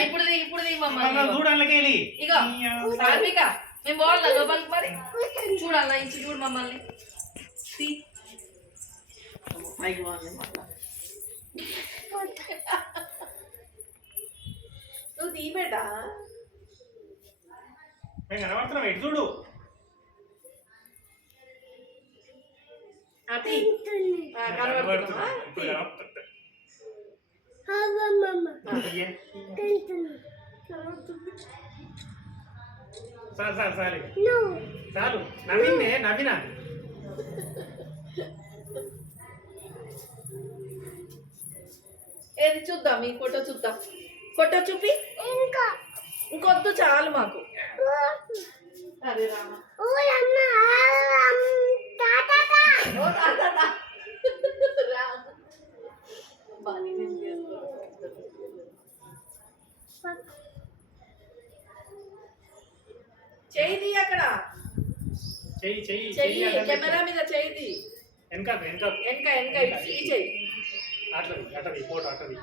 ఇప్పుడు చూడాలి ఇగో సాత్విక మేము పోవాలా లోపలికి మరి చూడాలా ఇంచి చూడు మమ్మల్ని పైకి పోవాలి నువ్వు తీ బేటా కనబడుతున్నావు ఎటు చూడు అతి కనబడుతున్నా చాలు నవీనే నవీనా ఏది చూద్దాం ఈ ఫోటో చూద్దాం ఫోటో చూపి ఇంకొద్దు చాలు మాకు అరే రామా చేయి అక్కడ చెయ్యి కెమెరా మీద చేయి వెనక వెనక ఈ చెయ్యి అట్లది ఫోటో అట్లది